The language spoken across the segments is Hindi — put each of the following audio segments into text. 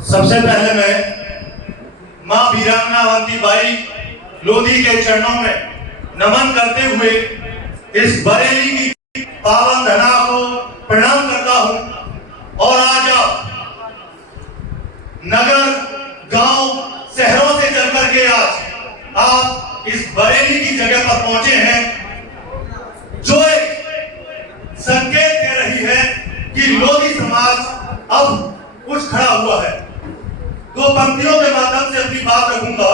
सबसे पहले मैं मां वीरांगना अवंतीबाई लोधी के चरणों में नमन करते हुए इस बरेली की पावन धरा को प्रणाम करता हूं। और आज आप नगर, गांव, शहरों से चल करके आज आप इस बरेली की जगह पर पहुंचे हैं, जो एक संकेत दे रही है कि लोधी समाज अब कुछ खड़ा हुआ है। दो पंक्तियों के माध्यम से अपनी बात रखूंगा।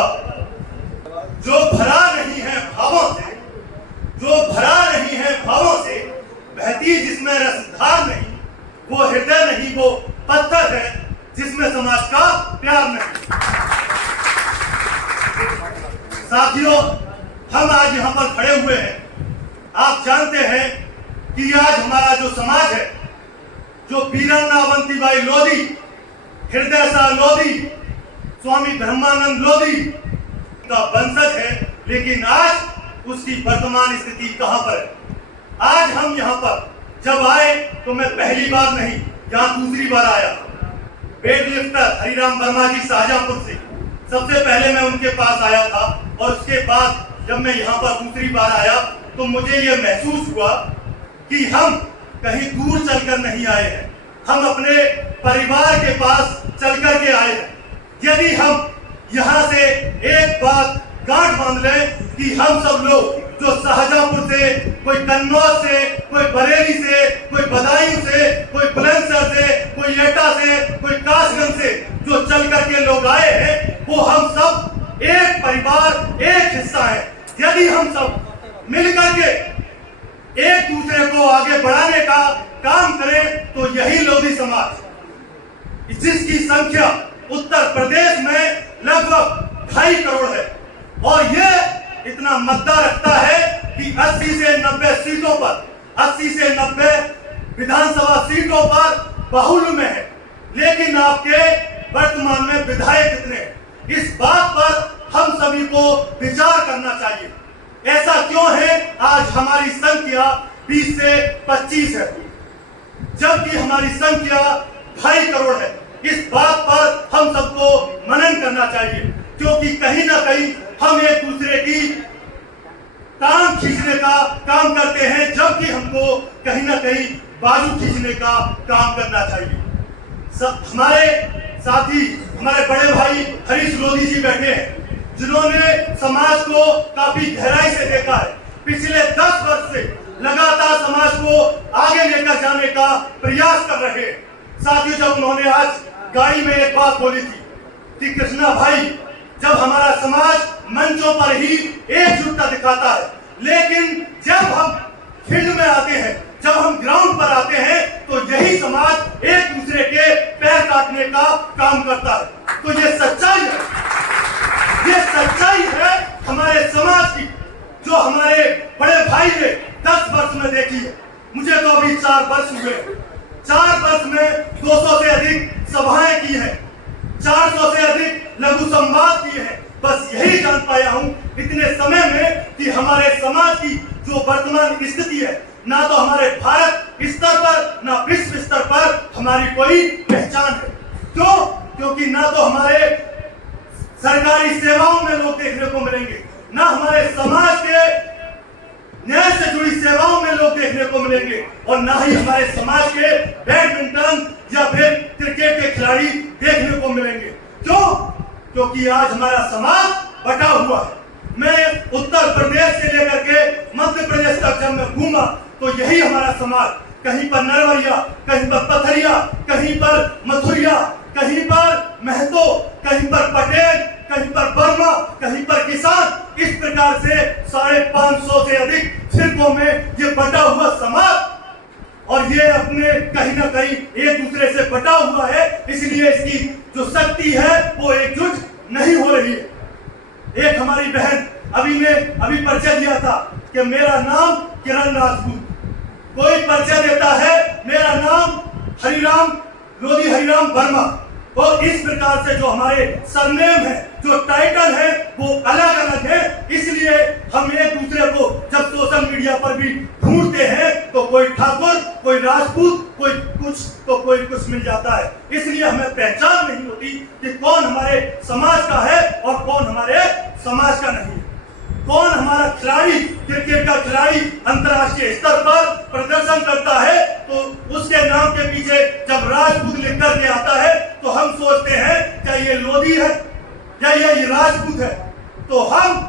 जो भरा नहीं है भावों से, जो भरा नहीं है भावों से, बहती जिसमें रसधार नहीं, वो हृदय नहीं, वो पत्थर है जिसमें समाज का प्यार नहीं। साथियों, हम आज यहाँ पर खड़े हुए हैं। आप जानते हैं कि आज हमारा जो समाज है, जो वीरांगना अवंतीबाई लोधी, हृदय शाह लोधी, स्वामी ब्रह्मानंद लोधी का वंशज है, लेकिन आज उसकी वर्तमान स्थिति कहां पर है? आज हम यहाँ पर जब आए तो मैं पहली बार नहीं, यहाँ दूसरी बार आया। वेट लिफ्टर हरिराम वर्मा जी शाहजहांपुर से सबसे पहले मैं उनके पास आया था, और उसके बाद जब मैं यहाँ पर दूसरी बार आया तो मुझे ये महसूस हुआ कि हम कहीं दूर चलकर नहीं आए हैं, हम अपने परिवार के पास चलकर के आए हैं। यदि हम यहाँ से एक बात गांठ बांध लें कि हम सब लोग जो शाहजहांपुर से, कोई कन्नौज से, कोई बरेली से, कोई बदायूं से, कोई बुलंदशहर से, कोई एटा से, कोई कासगंज से जो चल करके लोग आए हैं, वो हम सब एक परिवार, एक हिस्सा है। यदि हम सब मिलकर के एक दूसरे को आगे बढ़ाने का काम करें तो यही लोधी समाज, जिसकी संख्या उत्तर प्रदेश में लगभग 2.5 करोड़ है, और ये इतना मतदार रखता है कि 80 से 90 सीटों पर, 80 से 90 विधानसभा सीटों पर बाहुल्य में है। लेकिन आपके वर्तमान में विधायक कितने हैं? इस बात पर हम सभी को विचार करना चाहिए। ऐसा क्यों है आज हमारी संख्या 20 से 25 है, जबकि हमारी संख्या 2.5 करोड़ है? इस बात पर हम सबको मनन करना चाहिए, क्योंकि कहीं ना कहीं हम एक दूसरे की टांग खींचने का काम करते हैं, जबकि हमको कहीं ना कहीं बाजू खींचने का काम करना चाहिए। हमारे साथी, हमारे बड़े भाई हरीश लोधी जी बैठे हैं, जिन्होंने समाज को काफी गहराई से देखा है। पिछले 10 वर्ष से लगातार समाज को आगे लेकर जाने का प्रयास कर रहे हैं। साथियों, जब उन्होंने आज गाड़ी में एक बात बोली थी कि कृष्णा भाई, जब हमारा समाज मंचों पर ही एकजुटता दिखाता है, लेकिन जब हम फील्ड में आते हैं, जब हम ग्राउंड पर आते हैं, तो यही समाज एक दूसरे के पैर काटने का काम करता है। तो ये सच्चाई है, ये सच्चाई है हमारे समाज की, जो हमारे बड़े भाई ने 10 वर्ष में देखी है। मुझे तो अभी 4 वर्ष हुए। 4 वर्ष में 200 से अधिक सभाएं की हैं, 400 से अधिक लघु संवाद किए हैं। बस यही जान पाया हूं इतने समय में कि हमारे समाज की जो वर्तमान स्थिति है, ना तो हमारे भारत स्तर पर, ना विश्व स्तर पर हमारी कोई पहचान है। क्यों? क्योंकि ना तो हमारे सरकारी सेवाओं में लोग देखने को मिलेंगे, ना हमारे समाज के न्याय से जुड़ी सेवाओं में लोग देखने को मिलेंगे, और ना ही हमारे समाज के बैडमिंटन या फिर क्रिकेट के खिलाड़ी देखने को मिलेंगे। क्यों? क्योंकि आज हमारा समाज बटा हुआ है। मैं उत्तर प्रदेश से लेकर के मध्य प्रदेश तक जब मैं घूमा तो यही हमारा समाज, कहीं पर नरवरिया, कहीं पर पथरिया, कहीं पर मथुरिया, कहीं पर महतो, कहीं पर पटेल, कहीं पर वर्मा, कहीं पर किसान, इस प्रकार से 550 से अधिक फिरकों में ये बटा हुआ समाज, और ये अपने कहीं ना कहीं एक दूसरे से बटा हुआ है, इसलिए इसकी जो शक्ति है वो एकजुट नहीं हो रही है। एक हमारी बहन अभी परिचय दिया था कि मेरा नाम किरण राजपूत, कोई परिचय देता है मेरा नाम हरिराम लोधी हरिराम वर्मा। और इस प्रकार से जो हमारे सरनेम है, जो टाइटल है, वो अलग अलग है। इसलिए हम एक दूसरे को जब सोशल मीडिया पर भी ढूंढते हैं तो कोई ठाकुर, कोई राजपूत, कोई कुछ तो कोई कुछ मिल जाता है। इसलिए हमें पहचान नहीं होती होती कि कौन हमारे समाज का है और कौन हमारे समाज का नहीं है। कौन हमारा खिलाड़ी, क्रिकेट का खिलाड़ी अंतर्राष्ट्रीय स्तर पर प्रदर्शन करता है तो उसके नाम के पीछे जब राजपूत लिख करके आता है तो हम सोचते हैं क्या ये लोधी है या ये राजपूत है। तो हम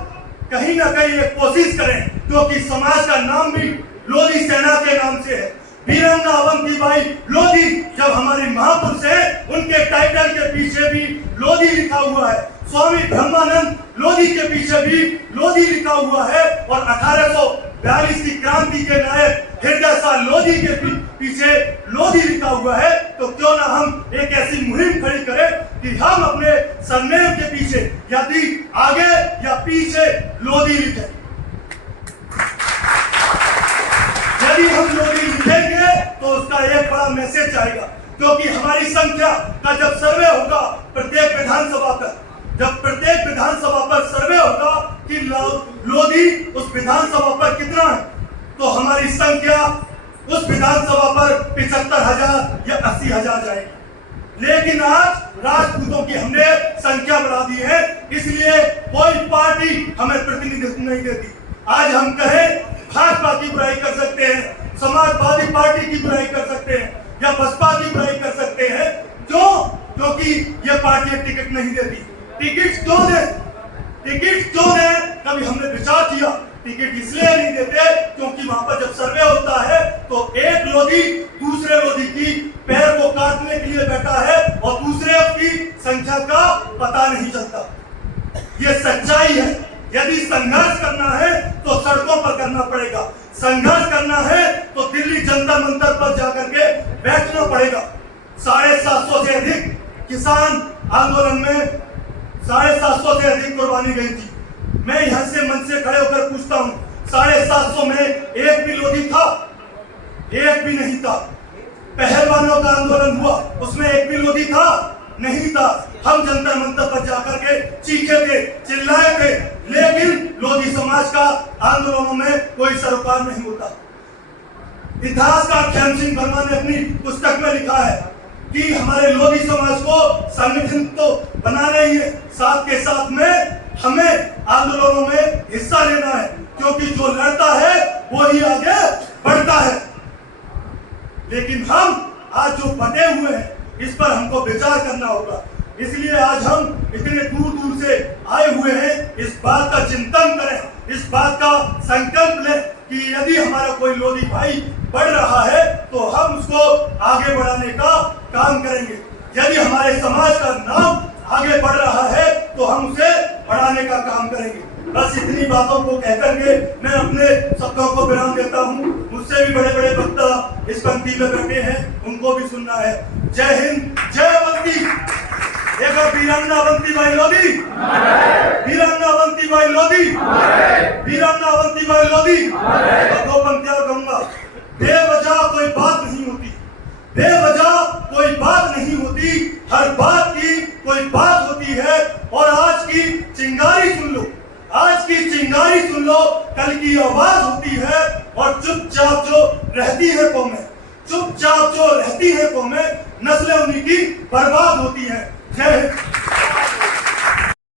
कहीं ना कहीं एक कोशिश करें, क्योंकि समाज का नाम भी लोधी सेना के नाम से है। वीरांगना अवंतीबाई लोधी जब हमारी महापुरुष है, उनके टाइटल के पीछे भी लोधी लिखा हुआ है। स्वामी ब्रह्मानंद लोधी के पीछे भी लोधी लिखा हुआ है और 1842 की क्रांति के नायक हृदय शाह लोधी के पीछे लोधी लिखा हुआ है। तो क्यों ना हम एक ऐसी मुहिम खड़ी करें कि हम अपने सरनेम के पीछे यदि आगे या पीछे लोधी लिखें। यदि हम लोधी लिखेंगे तो उसका एक बड़ा मैसेज आएगा, क्योंकि हमारी संख्या का जब सर्वे होगा प्रत्येक विधानसभा पर, जब प्रत्येक विधानसभा पर सर्वे होगा कि लोधी उस विधानसभा पर कितना है, तो हमारी संख्या उस विधानसभा पर 75,000 या 80,000 जाएगी। लेकिन आज राजपूतों की हमने संख्या बढ़ा दी है, इसलिए कोई पार्टी हमें प्रतिनिधित्व नहीं देती। आज हम कहें भाजपा की बुराई कर सकते हैं, समाजवादी पार्टी की बुराई कर सकते हैं या बसपा की बुराई कर सकते हैं, क्योंकि ये पार्टी टिकट नहीं देती। टिकट क्यों दे? टिकट क्यों दे? कभी हमने विचार किया? टिकट इसलिए नहीं देते क्योंकि वहां पर जब सर्वे होता है तो एक लोधी दूसरे लोधी की पैर को काटने के लिए बैठा है और दूसरे की संख्या का पता नहीं चलता। ये सच्चाई है। यदि संघर्ष करना है तो सड़कों पर करना पड़ेगा, संघर्ष करना है तो दिल्ली जंतर मंतर पर जाकर के बैठना पड़ेगा। 750 से अधिक किसान आंदोलन में 750 से अधिक कुर्बानी गई थी। मैं यहां से मंच से खड़े होकर पूछता हूं, 750 में एक भी लोधी था? एक भी नहीं था। पहलवानों का आंदोलन हुआ, उसमें एक भी लोधी था? नहीं था। हम जंतर मंतर पर जाकर के चीखे थे, चिल्लाए थे, लेकिन लोधी समाज का आंदोलनों में कोई सरोकार नहीं होता। इतिहासकार ख्याम सिंह वर्मा ने अपनी पुस्तक में लिखा है कि हमारे लोधी समाज को संगठन तो बनाना ही है, साथ के साथ में हमें आंदोलनों में हिस्सा लेना है, क्योंकि जो लड़ता है वो ही आगे बढ़ता है। लेकिन हम आज जो बटे हुए हैं इस पर हमको विचार करना होगा। इसलिए आज हम इतने दूर दूर से आए हुए हैं, इस बात का चिंतन करें, इस बात का संकल्प लें कि यदि हमारा कोई लोधी भाई बढ़ रहा है तो हम उसको आगे बढ़ाने का काम करेंगे। यदि हमारे समाज का नाम आगे बढ़ रहा है तो हम उसे बढ़ाने का काम करेंगे। बस इतनी बातों को कहकर के मैं अपने शब्दों को विराम देता हूँ। मुझसे भी बड़े बड़े वक्ता इस पंक्ति में बैठे हैं, उनको भी सुनना है। जय हिंद, जय अवंती। एक बार वीरांगना अवंतीबाई लोधी, वीरांगना अवंतीबाई लोधी, वीरांगना अवंतीबाई लोधी। दो पंक्तियां कहूंगा। बेवजह कोई बात नहीं होती, बेवजह कोई बात नहीं होती, हर बात की कोई बात होती है। और आज की चिंगारी सुन लो, आज की चिंगारी सुन लो, कल की आवाज होती है। और चुपचाप जो रहती है कौमें, चुपचाप जो रहती है कौमें, नस्लें उन्हीं की बर्बाद होती है। जय हिंद।